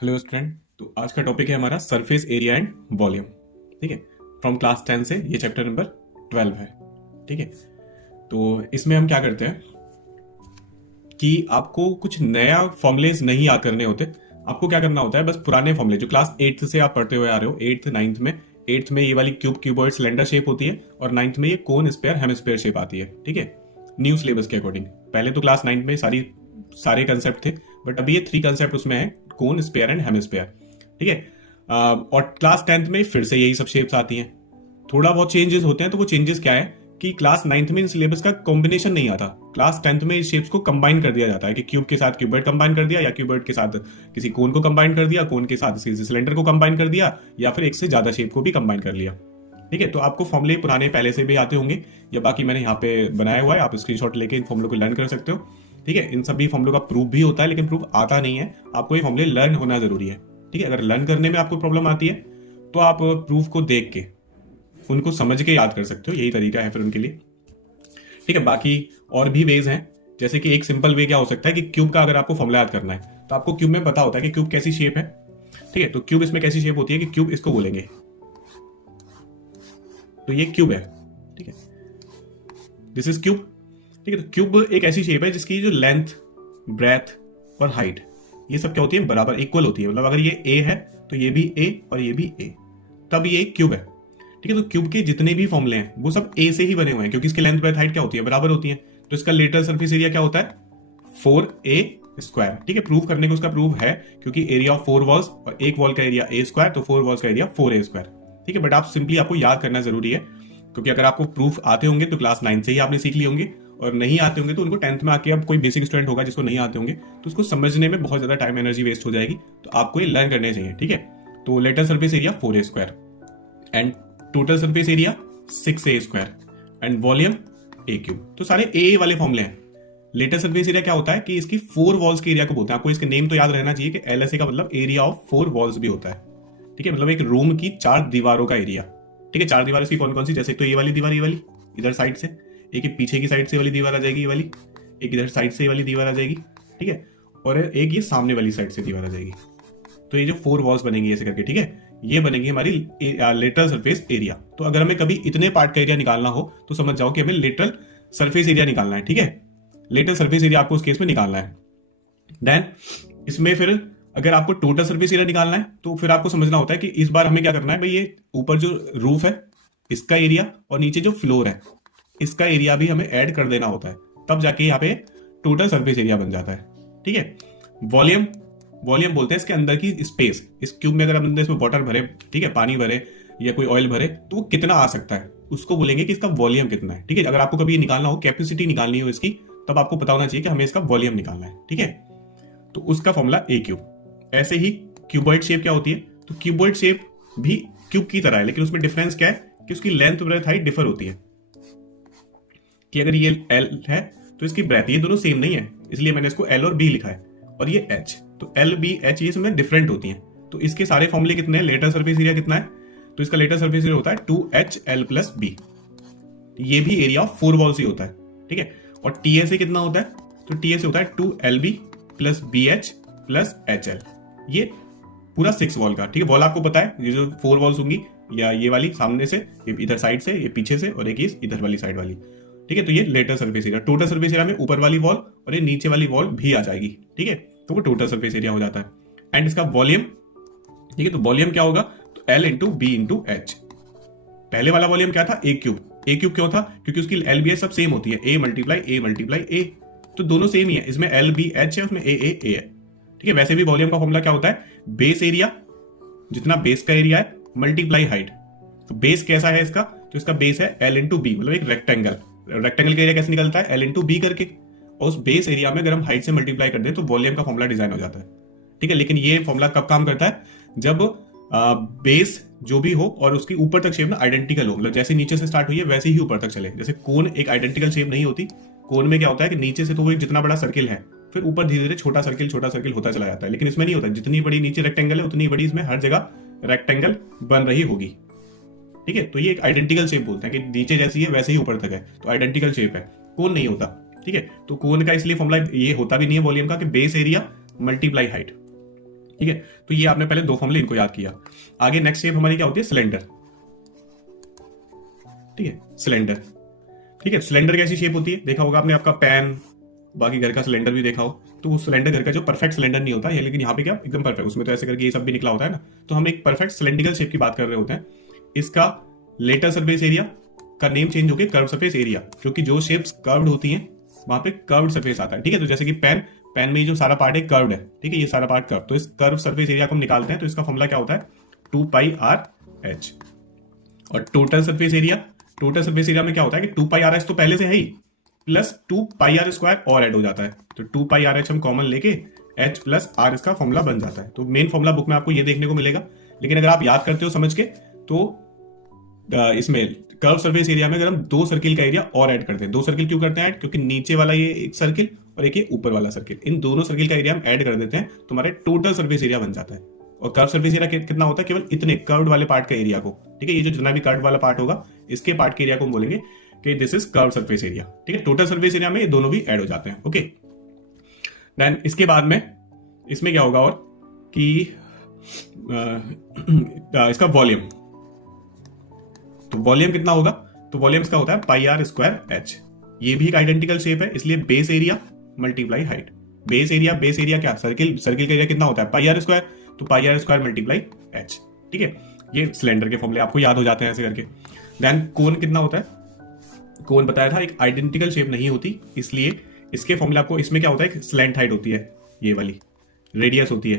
Hello student. तो आज का टॉपिक है हमारा सरफेस एरिया एंड वॉल्यूम। ठीक है, फ्रॉम क्लास 10 से ये चैप्टर नंबर 12 है। ठीक है, तो इसमें हम क्या करते हैं कि आपको कुछ नया फॉर्मुलेज नहीं याद करने होते। आपको क्या करना होता है, बस पुराने फॉर्मुले जो क्लास 8th से आप पढ़ते हुए आ रहे हो, 8th 9th में। 8th में ये वाली क्यूबॉइड सिलेंडर शेप होती है और 9th में ये कोन स्पेयर हेमिस्फेयर शेप आती है। ठीक है, न्यू सिलेबस के अकॉर्डिंग। पहले तो क्लास 9th में सारे कंसेप्ट थे, बट अभी ये 3 कंसेप्ट उसमें है, कोन स्पेयर एंड हेमिस्फेयर। ठीक है, और क्लास 10th में फिर से यही सब शेप्स आती हैं। थोड़ा बहुत चेंजेस होते हैं, तो वो चेंजेस क्या है कि क्लास 9th में इन सिलेबस का कॉम्बिनेशन नहीं आता। क्लास 10th में इस शेप्स को कंबाइन कर दिया जाता है कि क्यूब के साथ क्यूबॉइड कंबाइन कर दिया, या क्यूबॉइड के साथ किसी कोन को कंबाइन कर दिया, कोन के साथ किसी सिलेंडर को कंबाइन कर दिया, या फिर एक से ज्यादा शेप को भी कंबाइन कर लिया। ठीक है, तो आपको फॉर्मुले पुराने पहले से भी आते होंगे, या बाकी मैंने यहाँ पे बनाया हुआ है, आप स्क्रीनशॉट लेके इन फॉर्मुलों को लर्न कर सकते हो। ठीक है, इन सभी फॉर्मुलों का प्रूफ भी होता है, लेकिन प्रूफ आता नहीं है। आपको ये फॉर्मुले लर्न होना जरूरी है। ठीक है, अगर लर्न करने में आपको प्रॉब्लम आती है तो आप प्रूफ को देख के उनको समझ के याद कर सकते हो, यही तरीका है फिर उनके लिए। ठीक है, बाकी और भी वेज हैं, जैसे कि एक सिंपल वे क्या हो सकता है कि क्यूब का अगर आपको फॉर्मुला याद करना है तो आपको क्यूब में पता होता है कि क्यूब कैसी शेप है। ठीक है, तो क्यूब इसमें कैसी शेप होती है कि क्यूब इसको बोलेंगे, तो ये क्यूब है। ठीक है, दिस इज क्यूब। ठीक है, तो क्यूब एक ऐसी शेप है जिसकी जो लेंथ, ब्रेथ और हाइट, ये सब क्या होती है, बराबर इक्वल होती है। मतलब अगर ये ए है तो ये भी ए और ये भी ए, तब ये एक क्यूब है। ठीक है, तो क्यूब के जितने भी फॉर्मुले हैं वो सब ए से ही बने हुए हैं, क्योंकि इसकी लेंथ ब्रेथ हाइट क्या होती है, बराबर होती है। तो इसका लेटरल सरफेस एरिया क्या होता है, 4a²। ठीक है, प्रूव करने को उसका प्रूव है, क्योंकि एरिया ऑफ 4 वॉल्स और एक वॉल का एरिया a², तो 4 वॉल्स का एरिया 4a²। ठीक है, बट आप सिंपली आपको याद करना जरूरी है, क्योंकि अगर आपको प्रूफ आते होंगे तो क्लास 9 से ही आपने सीख लिए होंगे, और नहीं आते होंगे तो उनको 10th में आके, अब कोई बेसिक स्टूडेंट होगा जिसको नहीं आते होंगे तो उसको समझने में बहुत ज्यादा टाइम एनर्जी वेस्ट हो जाएगी। तो आपको ये लर्न करने चाहिए। ठीक है, तो lateral surface area 4a² and total surface area 6a² and volume a³। तो सारे ए वाले फॉर्मुले हैं। लेटरल सरफेस एरिया क्या होता है कि इसकी 4 वॉल्स के एरिया को बोलते हैं। आपको इसके नेम तो याद रहना चाहिए कि LSA का मतलब एरिया ऑफ 4 वॉल्स भी होता है। ठीक है, मतलब एक रूम की 4 दीवारों का एरिया। ठीक है, 4 दीवार इसकी कौन कौन सी, जैसे तो ये वाली दीवार, ये वाली इधर साइड से, एक पीछे की साइड से वाली दीवार आ जाएगी, ये वाली एक इधर साइड से वाली दीवार आ जाएगी। ठीक है, और एक ये सामने वाली साइड से दीवार आ जाएगी। तो ये जो 4 वॉल्स बनेंगी ऐसे करके, ठीक है, ये बनेगी हमारी लेटरल सरफेस एरिया। तो अगर हमें कभी इतने पार्ट का एरिया निकालना हो तो समझ जाओ कि हमें लेटरल सरफेस एरिया निकालना है। ठीक है, लेटरल सरफेस एरिया आपको उस केस में निकालना है। देन इसमें फिर अगर आपको टोटल सरफेस एरिया निकालना है तो फिर आपको समझना होता है कि इस बार हमें क्या करना है भाई, ये ऊपर जो रूफ है इसका एरिया और नीचे जो फ्लोर है इसका एरिया भी हमें ऐड कर देना होता है, तब जाके यहाँ पे टोटल सरफेस एरिया बन जाता है। ठीक है, वॉल्यूम बोलते हैं इसके अंदर की स्पेस। इस क्यूब में अगर हम अंदर इसमें वाटर भरे, ठीक है, पानी भरे या कोई ऑयल भरे, तो वो कितना आ सकता है उसको बोलेंगे कि इसका वॉल्यूम कितना है। ठीक है, अगर आपको कभी ये निकालना हो, कैपेसिटी निकालनी हो इसकी, तब आपको पता होना चाहिए कि हमें इसका वॉल्यूम निकालना है। ठीक है, तो उसका फॉर्मूला a³। ऐसे ही क्यूबॉइड शेप क्या होती है, तो क्यूबॉइड शेप भी क्यूब की तरह है, लेकिन उसमें डिफरेंस क्या है कि उसकी लेंथ ब्रेथ हाइट डिफर होती है। कि अगर ये L है तो इसकी ब्रेथ, ये दोनों सेम नहीं है, इसलिए मैंने इसको L और B लिखा है, और ये H, तो L B H ये सब डिफरेंट होती हैं। तो इसके सारे फॉर्मूले कितने हैं, लेटरल सरफेस एरिया कितना है, तो इसका लेटरल सरफेस एरिया होता है 2HL+B। ये भी एरिया ऑफ 4 वॉल्स ही होता है। ठीक है, और TSA कितना होता है, तो TSA होता है 2LB+BH+HL, ये पूरा 6 वॉल का। ठीक है, वॉल आपको पता है, ये जो 4 वॉल्स होंगी, या ये वाली सामने से, ये इधर साइड से, ये पीछे से, और एक इधर वाली साइड वाली। ठीक है, तो ये lateral surface area. Total surface area में ऊपर वाली वॉल और ये नीचे वाली वॉल भी आ जाएगी। ठीक है, तो वो टोटल सरफेस एरिया हो जाता है। एंड इसका वॉल्यूम, ठीक है, तो वॉल्यूम क्या होगा, तो L×B×H। पहले वाला वॉल्यूम क्या था, a³। a³ क्यों था, क्योंकि उसकी LBH सब सेम होती है, A×A×A। तो दोनों सेम ही है, इसमें LBH है, उसमें A है। ठीक है, वैसे भी वॉल्यूम का फॉर्मूला क्या होता है, बेस एरिया, जितना बेस का एरिया है, मल्टीप्लाई हाइट। तो बेस कैसा है इसका, तो इसका बेस है L×B, मतलब एक रेक्टेंगल का एरिया कैसे निकलता है, L×B करके, और उस बेस एरिया में अगर हम हाइट से मल्टीप्लाई कर दें तो वॉल्यूम का फॉर्मूला डिजाइन हो जाता है। ठीक है, लेकिन ये फॉर्मूला कब काम करता है, जब बेस जो भी हो और उसकी ऊपर तक शेप ना आइडेंटिकल हो, मतलब जैसे नीचे से स्टार्ट हुई है वैसे ही ऊपर तक चले। जैसे कोन एक आइडेंटिकल शेप नहीं होती, कोन में क्या होता है कि नीचे से तो वो एक जितना बड़ा सर्किल है, फिर ऊपर धीरे धीरे छोटा सर्किल होता चला जाता है, लेकिन इसमें नहीं होता, जितनी बड़ी नीचे रेक्टेंगल है उतनी बड़ी इसमें हर जगह रेक्टेंगल बन रही होगी। ठीक है, तो ये एक आइडेंटिकल शेप बोलते हैं कि नीचे जैसी है वैसे ही ऊपर तक है, तो आइडेंटिकल शेप है। कोन नहीं होता। ठीक है, तो कोन का इसलिए फॉर्मूला ये होता भी नहीं है वॉल्यूम का कि बेस एरिया मल्टीप्लाई हाइट। ठीक है, तो ये आपने पहले दो फॉर्मूले इनको याद किया। आगे नेक्स्ट शेप हमारी क्या होती है, सिलेंडर। ठीक है, सिलेंडर। ठीक है, सिलेंडर कैसी शेप होती है, देखा होगा आपने, आपका पैन, बाकी घर का सिलेंडर भी देखा हो, तो उस सिलेंडर घर का जो परफेक्ट सिलेंडर नहीं होता है, लेकिन यहाँ पे क्या एकदम परफेक्ट, उसमें तो ऐसे करके ये सब भी निकला होता है ना, तो हम एक परफेक्ट सिलेंड्रिकल शेप की बात कर रहे होते हैं। इसका लेटर सरफेस एरिया का नेम चेंज होकर कर्व सरफेस एरिया, क्योंकि जो शेप्स कर्व्ड होती हैं वहां पे कर्व्ड सरफेस आता है। ठीक है, तो जैसे कि पैन में जो सारा पार्ट है कर्व्ड है, ठीक है, ये सारा पार्ट कर्व, तो इस कर्व सरफेस एरिया को हम निकालते हैं, तो इसका फॉर्मूला क्या होता है, 2πr/h। और टोटल सरफेस एरिया में क्या होता है कि 2πr/h तो पहले से है ही, प्लस 2πr² और ऐड हो जाता है, तो 2πr/h हम कॉमन लेके h प्लस r इसका फॉर्मूला बन जाता है। तो मेन फॉर्मूला बुक में आपको ये देखने को मिलेगा, लेकिन अगर आप याद करते हो समझ के, तो इसमें कर्व सरफेस एरिया में अगर हम दो सर्किल का एरिया और ऐड करते हैं, दो सर्किल क्यों करते हैं ऐड, क्योंकि नीचे वाला ये एक सर्किल और एक ये ऊपर वाला सर्किल, इन दोनों सर्किल का एरिया हम ऐड कर देते हैं, तो हमारे टोटल सरफेस एरिया बन जाता है। और कर्व सरफेस एरिया कितना होता है, केवल इतने कर्व्ड वाले पार्ट का एरिया को, ठीक है, ये जो जितना भी कर्व्ड वाला पार्ट होगा इसके पार्ट के एरिया को हम बोलेंगे कि this is curve surface area. ठीक है, टोटल सरफेस एरिया में ये दोनों भी ऐड हो जाते हैं। ओके, देन इसके बाद में इसमें क्या होगा और कि इसका वॉल्यूम, तो वॉल्यूम कितना होगा, तो वॉल्यूम इसका होता है πr²h। ये भी एक आइडेंटिकल शेप है, इसलिए base area multiply height. Base area क्या, सर्किल का एरिया कितना होता है πr², तो πr² मल्टीप्लाई h। ठीक है, ये सिलेंडर के फॉर्मूले आपको याद हो जाते हैं ऐसे करके। देन कोन कितना होता है, कोन बताया था एक आइडेंटिकल शेप नहीं होती, इसलिए इसके फॉर्मूले आपको, इसमें क्या होता है, स्लैंट हाइट होती है, ये वाली रेडियस होती है,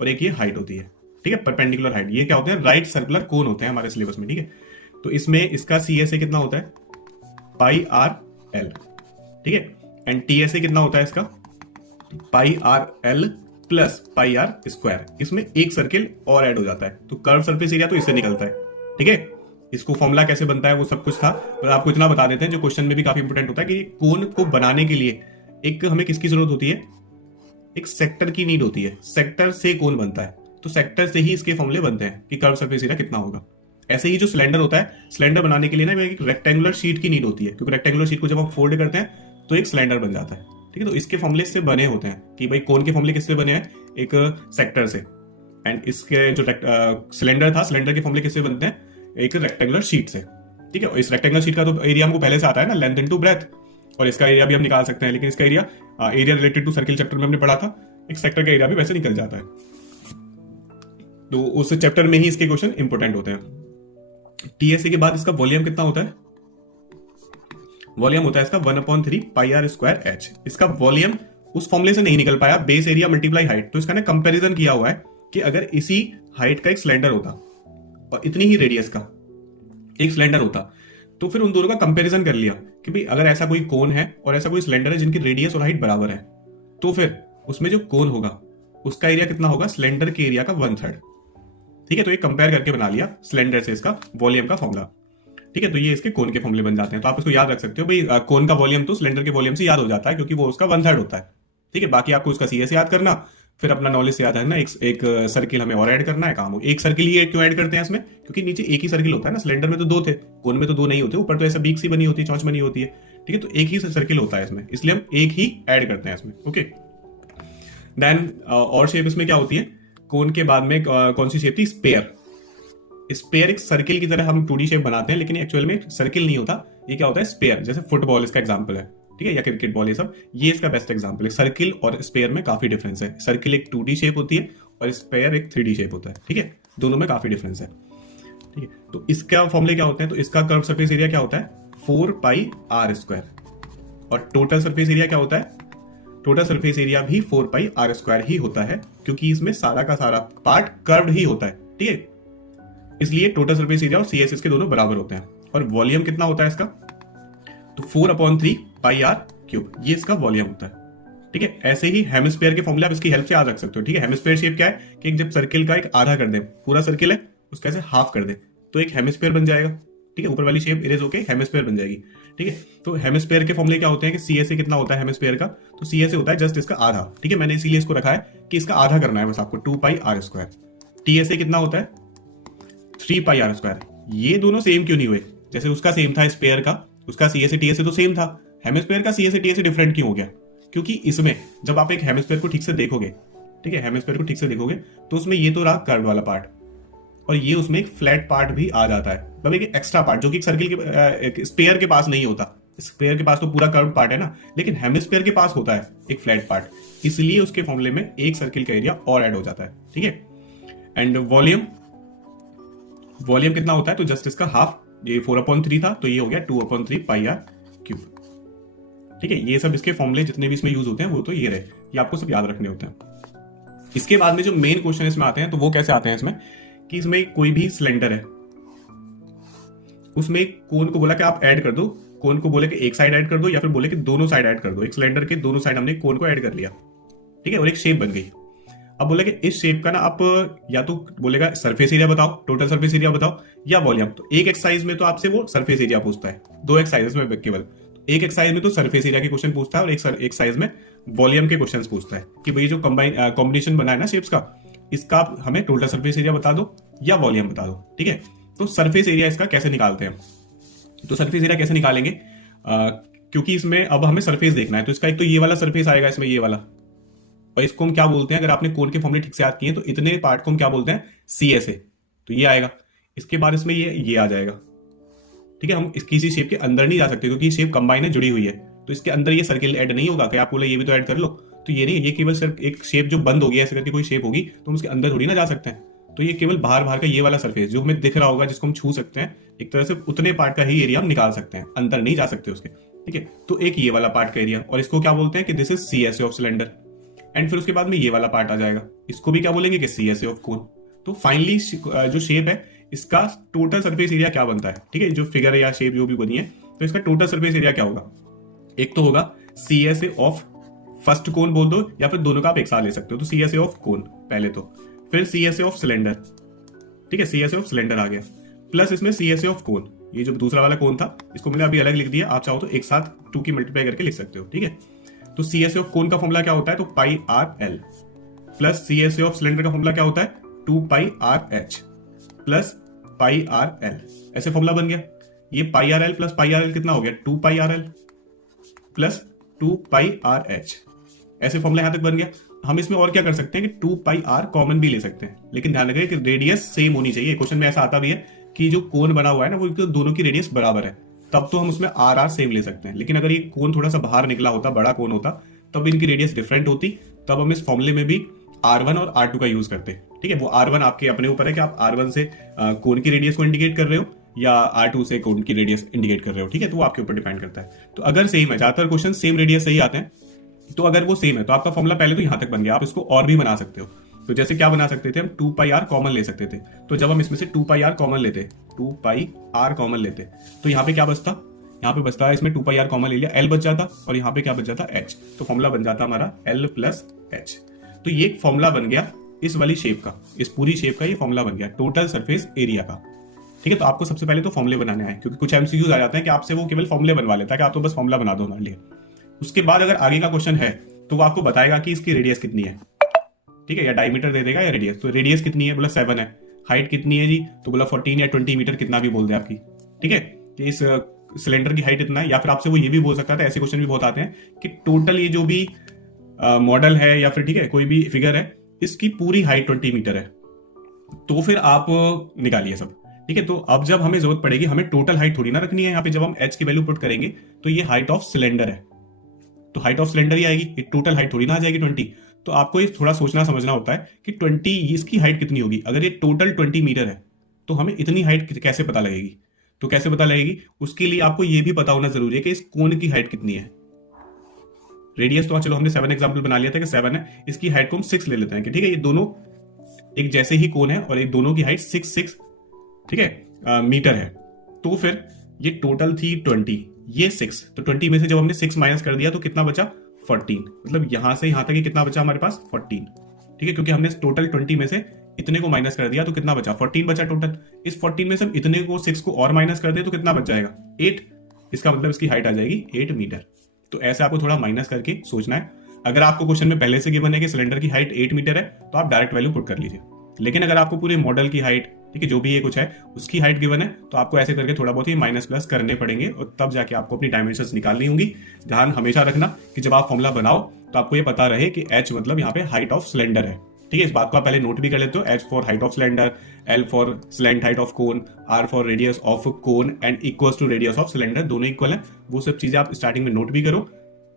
और एक ये हाइट होती है। ठीक है, परपेंडिकुलर हाइट, ये क्या होते हैं, राइट सर्कुलर कोन होते हैं हमारे सिलेबस में। ठीक है, तो इसमें इसका CSA कितना होता है, πrl। ठीक है, एंड TSA कितना होता है इसका, πrl प्लस πr²। इसमें एक सर्किल और ऐड हो जाता है, तो कर्व सरफेस एरिया तो इससे निकलता है। ठीक है, इसको फॉर्मूला कैसे बनता है वो सब कुछ था, पर आपको इतना बता देते हैं जो क्वेश्चन में भी काफी इंपोर्टेंट होता है कि कोन को बनाने के लिए एक हमें किसकी जरूरत होती है, एक सेक्टर की नीड होती है। सेक्टर से कोन बनता है, तो सेक्टर से ही इसके फॉर्मूले बनते हैं कि कर्व सरफेस एरिया कितना होगा। ऐसे ही जो सिलेंडर होता है, सिलेंडर बनाने के लिए ना एक रेक्टेंगुलर शीट की नीड होती है, क्योंकि रेक्टेंगुलर शीट को जब हम फोल्ड करते हैं तो एक सिलेंडर बन जाता है। ठीक है, तो इसके फॉर्मूले से बने होते हैं कि भाई कोन के फॉर्मूले किससे बने हैं, एक सेक्टर से, एंड इसके जो सिलेंडर था, सिलेंडर के फॉर्मूले किससे बनते हैं, एक रेक्टेंगुलर शीट से। ठीक है, इस रेक्टेंगुलर शीट का तो एरिया हमको पहले से आता है ना, लेंथ इनटू ब्रेथ, और इसका एरिया भी हम निकाल सकते हैं, लेकिन इसका area related to circle chapter में हमने पढ़ा था, एक सेक्टर का एरिया भी वैसे निकल जाता है, तो उस चैप्टर में ही इसके क्वेश्चन इंपोर्टेंट होते हैं। TSA के बाद इसका वॉल्यूम कितना होता है, वॉल्यूम होता है इसका 1/3 πr²h। इसका वॉल्यूम उस फॉर्मूले से नहीं निकल पाया, बेस एरिया मल्टीप्लाई हाइट, तो इसका ना कंपैरिजन किया हुआ है कि अगर इसी हाइट का एक सिलेंडर होता और इतनी ही रेडियस का एक सिलेंडर होता, तो फिर उन दोनों का कंपैरिजन कर लिया कि भाई अगर ऐसा कोई कोन है और ऐसा कोई सिलेंडर है जिनकी रेडियस और हाइट बराबर है, तो फिर उसमें जो कोन होगा उसका एरिया कितना होगा, सिलेंडर के एरिया का 1/3। ठीक है, तो ये कंपेयर करके बना लिया सिलेंडर से इसका वॉल्यूम का फॉर्मूला। ठीक है, तो ये इसके कोन के फॉर्मूले बन जाते हैं, तो आप इसको याद रख सकते हो भाई, कोन का वॉल्यूम तो सिलेंडर के वॉल्यूम से याद हो जाता है, क्योंकि वो उसका 1/3 होता है। ठीक है, बाकी आपको उसका CS याद करना, फिर अपना नॉलेज से याद है ना, एक सर्किल हमें और ऐड करना है, काम हो एक सर्किल ही क्यों ऐड करते हैं इसमें, क्योंकि नीचे एक ही सर्किल होता है ना, सिलेंडर में तो दो थे, कोन में तो दो नहीं होते, ऊपर तो ऐसा बीक सी बनी होती है, चौंच बनी होती है। ठीक है, तो एक ही सर्किल होता है इसमें, इसलिए हम एक ही ऐड करते हैं इसमें। ओके, देन और शेप इसमें क्या होती है, कोन के बाद में कौन सी शेप थी, स्पेयर। स्पेयर एक सर्किल की तरह हम 2D शेप बनाते हैं, लेकिन एक्चुअल में सर्किल नहीं होता, ये क्या होता है, स्पेयर। जैसे फुटबॉल इसका एग्जांपल है, ठीक है, या क्रिकेट बॉल, ये सब, ये इसका बेस्ट एग्जांपल है। सर्किल और स्पेयर में काफी डिफरेंस है, सर्किल एक 2D शेप होती है और स्पेयर एक 3D शेप होता है। ठीक है, दोनों में काफी डिफरेंस है। ठीक है, तो इसका फॉर्मूले क्या होते हैं, तो इसका कर्व सरफेस एरिया क्या होता है, 4πr², और टोटल सरफेस एरिया क्या होता है, टोटल सरफेस एरिया भी 4πr² ही होता है, क्योंकि इसमें सारा का सारा पार्ट कर्व्ड ही होता है। ठीक है, इसलिए टोटल सरफेस एरिया और CS के दोनों बराबर होते हैं। और वॉल्यूम कितना होता है इसका, तो 4/3 πr³, ये इसका वॉल्यूम होता है। ठीक है, ऐसे ही हेमिस्फीयर के फॉर्मूले आप इसकी हेल्प से याद रख सकते हो। ठीक है, हेमिस्फीयर शेप क्या है कि जब सर्किल का एक आधा कर दे, पूरा सर्किल है उसका ऐसे हाफ कर दे, तो एक हेमिस्फीयर बन जाएगा। ठीक है, ऊपर वाली शेप इरेज होके हेमिस्फीयर बन जाएगी। ठीक है, तो हेमिस्फीयर के फॉर्मूले क्या होते हैं कि CSA कितना होता है हेमिस्फीयर का, तो CSA होता है जस्ट इसका आधा। ठीक है, मैंने इसीलिए इसको रखा है कि इसका आधा करना है बस आपको, 2πr²। TSA कितना होता है, 3πr²। ये दोनों सेम क्यों नहीं हुए, जैसे उसका सेम था स्पेयर का, उसका CSA TSA तो सेम था, हेमिस्फीयर का CSA TSA डिफरेंट क्यों हो गया, क्योंकि इसमें जब आप एक हेमिस्फीयर को ठीक से देखोगे ठीक है, हेमिस्फीयर को ठीक से देखोगे तो उसमें ये तो रहा कर्व वाला पार्ट, और ये उसमें एक फ्लैट पार्ट भी आ जाता है, मतलब एक एक्स्ट्रा पार्ट जो कि सर्किल के एक स्पेयर के पास नहीं होता। स्पेयर के पास तो पूरा कर्व पार्ट है ना, लेकिन हेमिस्फीयर के पास होता है एक फ्लैट पार्ट, इसलिए उसके फॉर्मूले में एक सर्किल का एरिया और ऐड हो जाता है। ठीक है, एंड वॉल्यूम कितना होता है, तो जस्ट इसका हाफ, ये 4/3 था तो ये हो गया 2/3 पाई आर क्यूब। ठीक है, ये सब इसके फॉर्मूले जितने भी इसमें यूज होते हैं वो तो ये रहे, ये आपको सब याद रखने होते हैं। इसके बाद में जो मेन क्वेश्चन इसमें आते हैं तो वो कैसे आते हैं इसमें, कि इसमें कोई भी सिलेंडर है, उसमें कोन को बोला कि आप ऐड कर दो, कोन को बोले कि एक साइड ऐड कर दो या फिर बोले कि दोनों साइड ऐड कर दो। एक सिलेंडर के दोनों साइड हमने कोन को ऐड कर लिया, ठीक है, और एक शेप बन गई। अब बोले कि इस शेप का ना आप या तो बोलेगा सरफेस एरिया बताओ, टोटल सरफेस एरिया बताओ, या वॉल्यूम। तो एक एक्सरसाइज में तो आपसे वो सरफेस एरिया पूछता है, 2 एक्सरसाइज में केवल, एक एक्सरसाइज में तो सरफेस एरिया के क्वेश्चन पूछता है और एक एक्सरसाइज में वॉल्यूम के क्वेश्चन पूछता है कि भाई जो कॉम्बिनेशन बना है ना शेप्स का, इसका हमें टोटल सरफेस एरिया बता दो या वॉल्यूम बता दो। ठीक है, तो सरफेस एरिया इसका कैसे निकालते हैं, तो सरफेस एरिया कैसे निकालेंगे, क्योंकि इसमें अब हमें सरफेस देखना है, तो इसका एक तो ये वाला सरफेस आएगा इसमें, ये वाला, और इसको हम क्या बोलते हैं, अगर आपने कोन के फॉर्मूले ठीक से याद किए तो इतने पार्ट को हम क्या बोलते हैं, CSA। तो ये आएगा, इसके बाद इसमें ये आ जाएगा। ठीक है, हम किसी शेप के अंदर नहीं जा सकते क्योंकि शेप कंबाइन है, जुड़ी हुई है, तो इसके अंदर ये सर्किल ऐड नहीं होगा कि आप बोले ये भी तो ऐड कर लो, तो ये नहीं, ये केवल सिर्फ एक शेप जो बंद होगी ऐसे करके कोई शेप होगी तो हम उसके अंदर थोड़ी ना जा सकते हैं। तो ये केवल बाहर का ये वाला सरफेस जो हमें दिख रहा होगा, जिसको हम छू सकते हैं, एक तरह से उतने पार्ट का ही एरिया हम निकाल सकते हैं, अंदर नहीं जा सकते उसके। ठीक है, तो एक ये वाला पार्ट का एरिया, और इसको क्या बोलते हैं कि this is CSA of cylinder. And फिर उसके बाद में ये वाला पार्ट आ जाएगा, इसको भी क्या बोलेंगे कि CSA ऑफ कोन। तो फाइनली जो शेप है इसका टोटल सरफेस एरिया क्या बनता है, ठीक है, जो फिगर या शेप जो भी बनी है, तो इसका टोटल सरफेस एरिया क्या होगा, एक तो होगा CSA ऑफ फर्स्ट कोन बोल दो, या फिर दोनों का आप एक साथ ले सकते हो। तो CSA ऑफ कोन पहले, तो फिर CSA ऑफ सिलेंडर, ठीक है, CSA ऑफ सिलेंडर आ गया, प्लस इसमें CSA ऑफ कोन, ये जो दूसरा वाला कोन था इसको मैंने अभी अलग लिख दिया, आप चाहो तो एक साथ 2 की मल्टीप्लाई करके लिख सकते हो। ठीक है, तो CSA ऑफ कोन का फॉर्मूला क्या होता है, तो pi r l, plus CSA of cylinder का फॉर्मूला क्या होता है, 2 pi r h plus pi r l, ऐसे फॉर्मूला बन गया। ये pi r l plus pi r l कितना हो गया, 2 pi r l plus 2 pi r h, ऐसे फॉर्मूला यहां तक बन गया। हम इसमें और क्या कर सकते हैं कि 2 पाई आर कॉमन भी ले सकते हैं, लेकिन ध्यान रखिए कि रेडियस सेम होनी चाहिए। क्वेश्चन में ऐसा आता भी है कि जो कोन बना हुआ है ना वो दोनों की रेडियस बराबर है, तब तो हम उसमें आर सेम ले सकते हैं। लेकिन अगर ये कोन थोड़ा सा बाहर निकला होता, बड़ा कोन होता, तब इनकी रेडियस डिफरेंट होती, तब हम इस फॉर्मूले में भी R1 और R2 का यूज करते हैं। ठीक है, वो R1 आपके अपने ऊपर है कि आप R1 से कोन की रेडियस को इंडिकेट कर रहे हो या R2 से कोन की रेडियस इंडिकेट कर रहे हो। ठीक है, तो वो आपके ऊपर डिपेंड करता है। तो अगर सेम है, ज्यादातर क्वेश्चन सेम रेडियस से ही आते हैं, तो अगर वो सेम है तो आपका फॉर्मूला पहले तो यहां तक बन गया। आप इसको और भी बना सकते हो, तो जैसे क्या बना सकते थे हम, 2 पाई आर कॉमन ले सकते थे। तो जब हम इसमें से 2 पाई आर कॉमन लेते, 2 पाई आर कॉमन लेते, तो यहाँ पे क्या बचता, यहाँ पे बचता है, इसमें 2 पाई आर कॉमन ले लिया, एल बच जाता, और यहाँ पे क्या बच जाता, एच। तो फॉर्मूला बन जाता हमारा एल प्लस एच। तो ये फॉर्मूला बन गया इस वाली शेप का, इस पूरी शेप का ये फॉर्मूला बन गया टोटल सरफेस एरिया का। ठीक है, तो आपको सबसे पहले तो फॉर्मूले बनाने आए, क्योंकि कुछ MCQs आ जाते हैं कि आपसे वो केवल फॉर्मूले बनवा लेता है कि आप तो बस फॉर्मूला बना दो हमारे लिए। उसके बाद अगर आगे का क्वेश्चन है तो वो आपको बताएगा कि इसकी रेडियस कितनी है। ठीक है, या डायमीटर दे देगा या रेडियस। तो रेडियस कितनी है, बोला 7 है। हाइट कितनी है जी, तो बोला 14 या 20 मीटर, कितना भी बोल दे आपकी। ठीक है, कि इस सिलेंडर की हाइट इतना है, या फिर आपसे वो ये भी बोल सकता था, ऐसे क्वेश्चन भी बहुत आते हैं कि टोटल ये जो भी मॉडल है या फिर ठीक है कोई भी फिगर है, इसकी पूरी हाइट 20 मीटर है। तो फिर आप निकालिए सब। ठीक है, तो अब जब हमें जरूरत पड़ेगी, हमें टोटल हाइट थोड़ी ना रखनी है यहाँ पे, जब हम एच की वैल्यू पुट करेंगे तो ये हाइट ऑफ सिलेंडर है, तो हाइट ऑफ सिलेंडर ही आएगी, ये टोटल हाइट थोड़ी ना आ जाएगी 20। तो आपको ये थोड़ा सोचना समझना होता है कि 20 इसकी हाइट कितनी होगी। अगर ये टोटल 20 मीटर है तो हमें इतनी हाइट कैसे पता लगेगी, तो कैसे पता लगेगी, उसके लिए आपको ये भी पता होना जरूरी है कि इस कोन की हाइट कितनी है। रेडियस तो चलो हमने 7 एग्जाम्पल बना लिया था कि 7 है, इसकी हाइट को हम 6 ले लेते हैं कि ठीक है ये दोनों एक जैसे ही कोन है और एक दोनों की हाइट 6 ठीक है मीटर है। तो फिर ये टोटल थी 20, ये 6, तो 20 में से जब हमने 6 माइनस कर दिया तो कितना बचा, 14। मतलब यहां से यहां तक ये कितना बचा हमारे पास, 14। ठीक है, क्योंकि हमने टोटल 20 में से इतने को माइनस कर दिया तो कितना बचा, 14 बचा टोटल। इस 14 में से हम इतने को 6 को और माइनस कर दे तो कितना बच जाएगा, 8। इसका मतलब इसकी हाइट आ जाएगी 8 मीटर। तो ऐसे आपको थोड़ा माइनस करके सोचना है। अगर आपको क्वेश्चन में पहले से गिवन है कि सिलेंडर की हाइट 8 मीटर है तो आप डायरेक्ट वैल्यू पुट कर लीजिए। लेकिन अगर आपको पूरे मॉडल की हाइट ठीक है, जो भी ये कुछ है उसकी हाइट गिवन है, तो आपको ऐसे करके थोड़ा बहुत ही माइनस प्लस करने पड़ेंगे और तब जाके आपको अपनी डायमेंशंस निकालनी होंगी। ध्यान हमेशा रखना कि जब आप फॉर्मूला बनाओ तो आपको ये पता रहे कि h मतलब यहाँ पे हाइट ऑफ सिलेंडर है। ठीक है, इस बात को आप पहले नोट भी कर लेते हो, h for height of cylinder, l for slant height of cone, r for radius of cone and equals to radius of cylinder, दोनों इक्वल है। वो सब चीजें आप स्टार्टिंग में नोट भी करो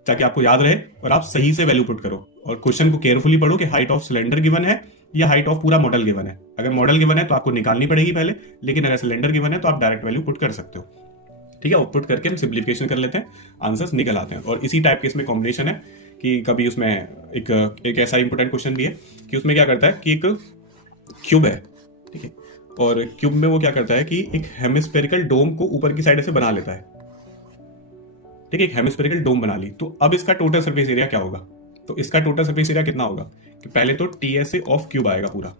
ताकि आपको याद रहे और आप सही से वैल्यू पुट करो। और क्वेश्चन को केयरफुली पढ़ो कि हाइट ऑफ सिलेंडर गिवन है या हाइट ऑफ पूरा मॉडल गिवन है। अगर मॉडल गिवन है तो आपको निकालनी पड़ेगी पहले, लेकिन अगर सिलेंडर गिवन है तो आप डायरेक्ट वैल्यू पुट कर सकते हो। ठीक है, पुट करके हम सिंप्लीफिकेशन कर लेते हैं, आंसर्स निकल आते हैं। और इसी टाइप के इसमें कॉम्बिनेशन है कि कभी उसमें एक ऐसा इंपॉर्टेंट क्वेश्चन भी है कि उसमें क्या करता है कि एक क्यूब है, ठीक है, और क्यूब में वो क्या करता है कि एक हेमिस्फेरिकल डोम को ऊपर की साइड से बना लेता है। ठीक है, एक हेमिस्फेरिकल डोम बना ली, तो अब इसका टोटल सरफेस एरिया क्या होगा? तो इसका टोटल सरफेस एरिया कितना होगा कि पहले तो टीएसए ऑफ क्यूब आएगा पूरा।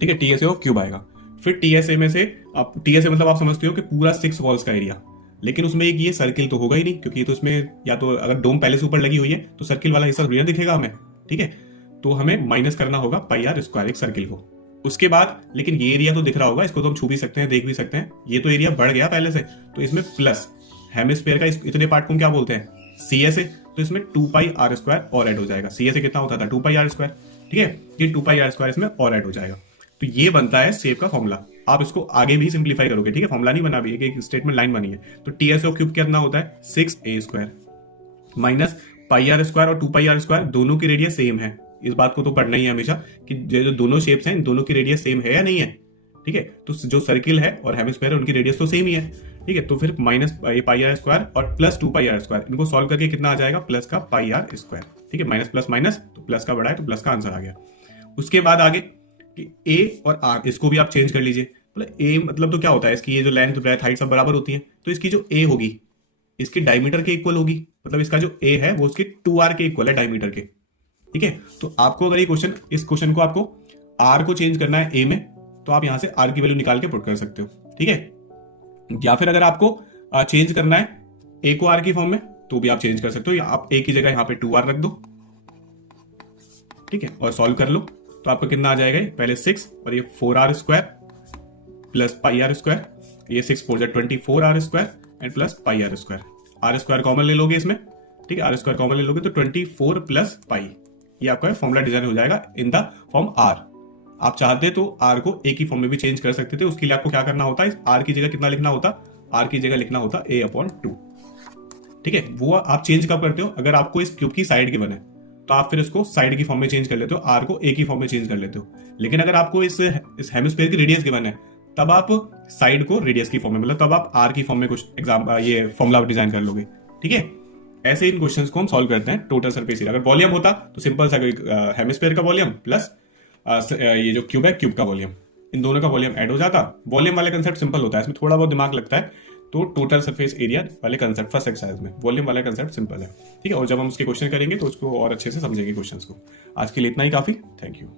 ठीक है, टीएसए ऑफ क्यूब आएगा, फिर टीएसए में से आप टीएसए मतलब आप समझते हो कि पूरा 6 वॉल्स का एरिया, लेकिन उसमें एक ये सर्किल तो होगा ही नहीं, क्योंकि तो उसमें या तो अगर डोम पहले से ऊपर लगी हुई है तो सर्किल वाला हिस्सा थोड़ी ना दिखेगा हमें। ठीक है, तो हमें माइनस करना होगा पाई आर स्क्वायर एक सर्किल को। उसके बाद लेकिन ये एरिया तो दिख रहा होगा, इसको तो हम छू भी सकते हैं, देख भी सकते हैं, ये तो एरिया बढ़ गया पहले से, तो इसमें प्लस हेमिस्फीयर का इतने पार्ट को क्या बोलते हैं? सीएसए, तो इसमें 2 पाई आर स्क्वायर और ऐड हो जाएगा। सीएसए कितना होता था? 2 पाई आर स्क्वायर। ठीक है, ये 2 पाई आर स्क्वायर इसमें और ऐड हो जाएगा, तो ये बनता है शेप का फॉर्मूला। आप इसको आगे भी सिंप्लीफाई करोगे, ठीक है, फॉर्मूला नहीं बना, भी एक स्टेटमेंट लाइन बनी है, तो टीएसए ऑफ क्यूब कितना होता है? 6a square minus pi r square और 2 पाई आर स्क्वायर, दोनों की रेडियस सेम है। इस बात को तो पढ़ना ही है हमेशा कि जो दोनों शेप्स हैं, दोनों की रेडियस सेम है या नहीं है। ठीक है, तो जो सर्किल है और हेमिस्फीयर है उनकी रेडियस तो सेम ही है। ठीक है, तो फिर माइनस पाई आर स्क्वायर और प्लस 2 पाई आर स्क्वायर, इनको सॉल्व करके कितना आ जाएगा? प्लस का पाई आर स्क्वायर। ठीक है, माइनस प्लस माइनस, तो प्लस का बड़ा है तो प्लस का आंसर आ गया। उसके बाद आगे कि ए और आर, इसको भी आप चेंज कर लीजिए। मतलब ए मतलब तो क्या होता है, इसकी ये जो लेंथ ब्रेथ हाइट सब बराबर होती है, तो इसकी जो ए होगी इसकी डायमीटर के इक्वल होगी, मतलब इसका जो ए है वो उसकी 2r के इक्वल है डायमीटर के। ठीक है, तो आपको अगर ये क्वेश्चन, इस क्वेश्चन को आपको r को चेंज करना है a में, तो आप यहां से r की वैल्यू निकाल के पुट कर सकते हो। ठीक है, या फिर अगर आपको चेंज करना है a को r की फॉर्म में, तो भी आप चेंज कर सकते हो, या आप a की जगह यहां पे 2r रख दो। ठीक है, और सॉल्व कर लो, तो आपका कितना आ जाएगा? पहले 6 और ये 4r square plus pi r square, ये 6 4 24r square and plus pi r square. R square common ले लोगे इसमें, ठीक है, आर स्क्वायर कॉमन ले लोगे तो 24 प्लस पाई, ये आपका फॉर्मूला डिजाइन हो जाएगा इन द फॉर्म आर। आप चाहते तो आर को ए की फॉर्म में भी चेंज कर सकते थे, उसके लिए आपको क्या करना होता है? आर की जगह कितना लिखना होता? आर की जगह लिखना होता a/2। ठीक है, वो आप चेंज कब करते हो? अगर आपको इस क्यूब की साइड गिवन है तो आप फिर इसको साइड की फॉर्म में चेंज कर लेते हो, आर को ए की फॉर्म में चेंज कर लेते हो। लेकिन अगर आपको इस हेमिस्फीयर की रेडियस गिवन है, तब आप साइड को रेडियस की फॉर्म में, मतलब तब आप आर की फॉर्म में कुछ ये फॉर्मूला डिजाइन कर लोगे। ठीक है, ऐसे इन क्वेश्चंस को हम सॉल्व करते हैं टोटल सरफेस एरिया। अगर वॉल्यूम होता तो सिंपल सा हेमिस्फीयर का वॉल्यूम प्लस ये जो क्यूब है क्यूब का वॉल्यूम, इन दोनों का वॉल्यूम ऐड हो जाता। वॉल्यूम वाले कंसेप्ट सिंपल होता है, इसमें थोड़ा बहुत दिमाग लगता है, तो टोटल सरफेस एरिया वाले कंसेप्ट फर्स्ट एक्सरसाइज में, वॉल्यूम वाला कंसेप्ट सिंपल है। ठीक है, और जब हम उसके क्वेश्चन करेंगे तो उसको और अच्छे से समझेंगे क्वेश्चंस को। आज के लिए इतना ही काफी, थैंक यू।